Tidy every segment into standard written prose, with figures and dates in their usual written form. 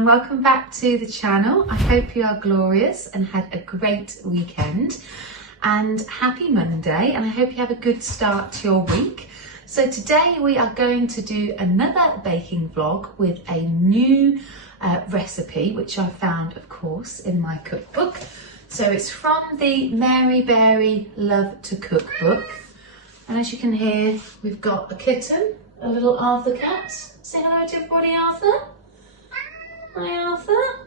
and welcome back to the channel. I hope you are glorious and had a great weekend, and happy Monday, and I hope you have a good start to your week. So today we are going to do another baking vlog with a new recipe, which I found, of course, in my cookbook. So it's from the Mary Berry Love to Cook book, and as you can hear, we've got a kitten, a little Arthur cat. Say hello to everybody, Arthur. Hi, Arthur.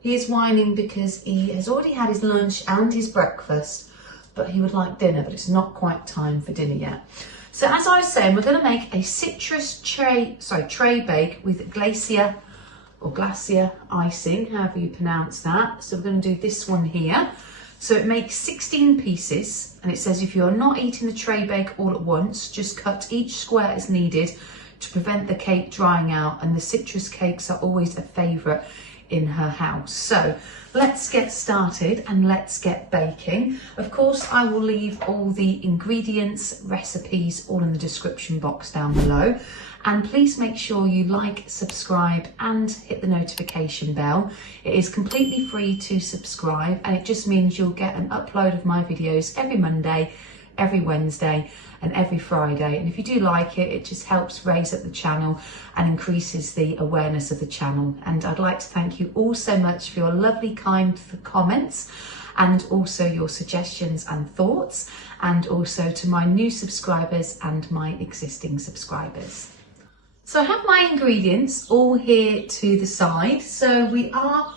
He is whining because he has already had his lunch and his breakfast, but he would like dinner, but it's not quite time for dinner yet. So as I was saying, we're going to make a citrus Traybake with glacier icing, however you pronounce that. So we're going to do this one here. So it makes 16 pieces, and it says if you're not eating the Traybake all at once, just cut each square as needed to prevent the cake drying out, and the citrus cakes are always a favourite in her house. So let's get started and let's get baking. Of course, I will leave all the ingredients, recipes, all in the description box down below. And please make sure you like, subscribe and hit the notification bell. It is completely free to subscribe, and it just means you'll get an upload of my videos every Monday, every Wednesday and every Friday. And if you do like it, it just helps raise up the channel and increases the awareness of the channel. And I'd like to thank you all so much for your lovely, kind comments, and also your suggestions and thoughts, and also to my new subscribers and my existing subscribers. So I have my ingredients all here to the side. So we are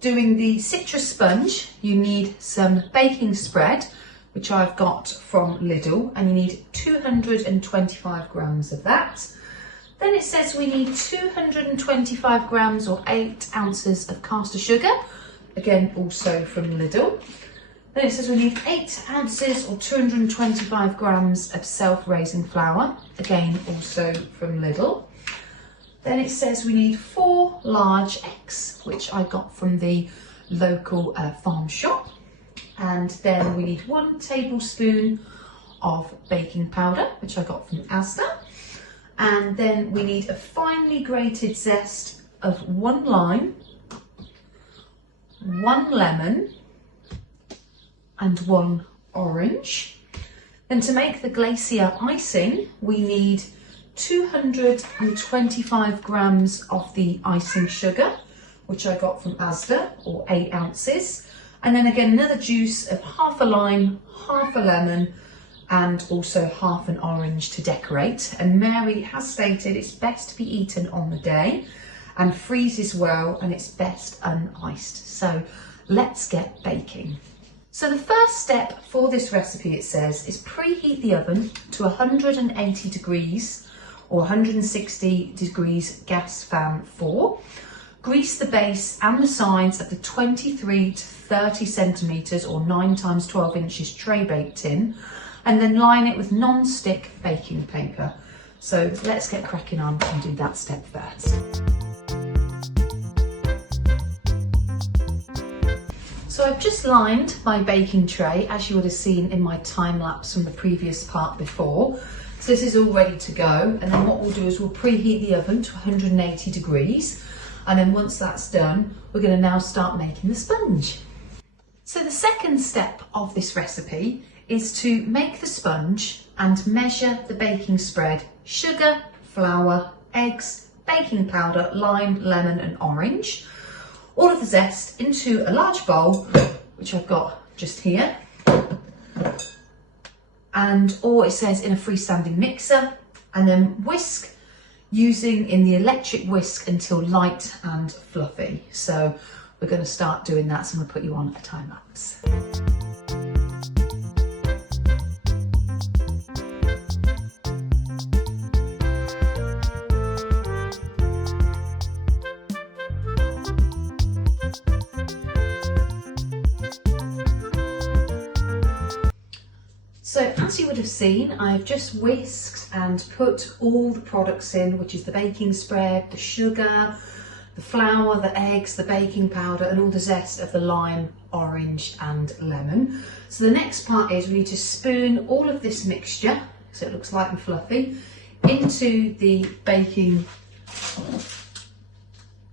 doing the citrus sponge. You need some baking spread, which I've got from Lidl, and you need 225 grams of that. Then it says we need 225 grams or 8 ounces of caster sugar, again also from Lidl. Then it says we need 8 ounces or 225 grams of self-raising flour, again also from Lidl. Then it says we need 4 large eggs, which I got from the local farm shop. And then we need 1 tablespoon of baking powder, which I got from Asda. And then we need a finely grated zest of 1 lime, 1 lemon and 1 orange. Then to make the glacier icing, we need 225 grams of the icing sugar, which I got from Asda, or 8 ounces. And then again, another juice of half a lime, half a lemon, and also half an orange to decorate. And Mary has stated it's best to be eaten on the day and freezes well, and it's best uniced. So let's get baking. So the first step for this recipe, it says, is preheat the oven to 180 degrees or 160 degrees gas fan 4. Grease the base and the sides of the 23 to 30 centimetres or 9 times 12 inches Traybake tin, and then line it with non-stick baking paper. So let's get cracking on and do that step first. So I've just lined my baking tray, as you would have seen in my time lapse from the previous part before. So this is all ready to go, and then what we'll do is we'll preheat the oven to 180 degrees. And then once that's done, we're going to now start making the sponge. So the second step of this recipe is to make the sponge and measure the baking spread: sugar, flour, eggs, baking powder, lime, lemon and orange. All of the zest into a large bowl, which I've got just here. Or it says in a freestanding mixer, and then whisk using in the electric whisk until light and fluffy. So we're going to start doing that, so I'm going to put you on a time lapse. So as you would have seen, I've just whisked and put all the products in, which is the baking spread, the sugar, the flour, the eggs, the baking powder and all the zest of the lime, orange and lemon. So the next part is we need to spoon all of this mixture, so it looks light and fluffy, into the baking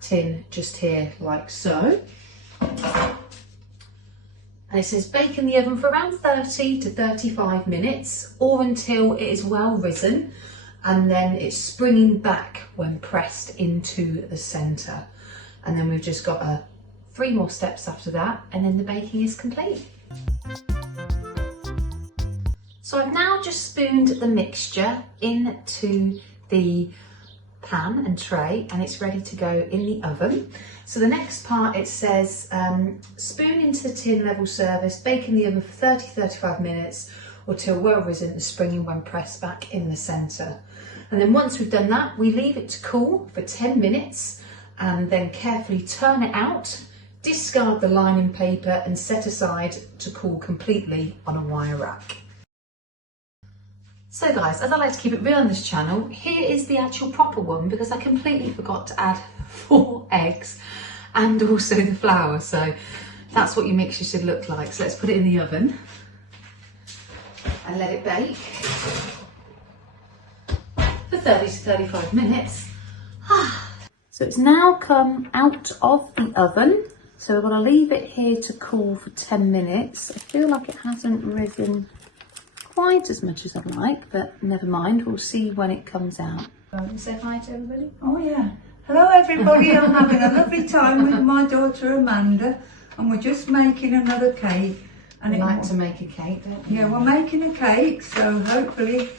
tin just here like so. And it says bake in the oven for around 30 to 35 minutes or until it is well risen, and then it's springing back when pressed into the centre. And then we've just got 3 more steps after that, and then the baking is complete. So I've now just spooned the mixture into the pan and tray, and it's ready to go in the oven. So the next part, it says spoon into the tin level surface, bake in the oven for 30-35 minutes or till well risen and springing when pressed back in the centre. And then once we've done that, we leave it to cool for 10 minutes and then carefully turn it out, discard the lining paper and set aside to cool completely on a wire rack. So guys, as I like to keep it real on this channel, here is the actual proper one, because I completely forgot to add 4 eggs and also the flour. So that's what your mixture should look like. So let's put it in the oven and let it bake for 30 to 35 minutes. So it's now come out of the oven. So we're going to leave it here to cool for 10 minutes. I feel like it hasn't risen quite as much as I'd like, but never mind, we'll see when it comes out. Say hi to everybody. Oh yeah. Hello everybody, I'm having a lovely time with my daughter Amanda, and we're just making another cake. And We like to make a cake, don't we? Yeah, we're making a cake, so hopefully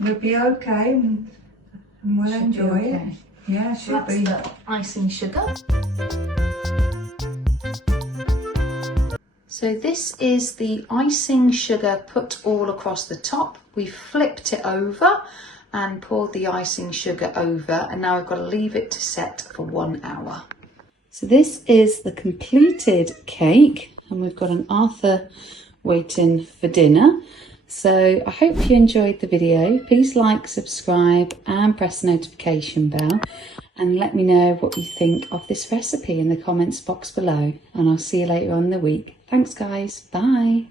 we'll be okay and we'll Should enjoy be it. okay. Yeah, So should that's be. the icing sugar. So this is the icing sugar put all across the top. We flipped it over and poured the icing sugar over, and now we've got to leave it to set for 1 hour. So this is the completed cake, and we've got an Arthur waiting for dinner. So I hope you enjoyed the video. Please like, subscribe and press the notification bell, and let me know what you think of this recipe in the comments box below, and I'll see you later on in the week. Thanks guys, bye.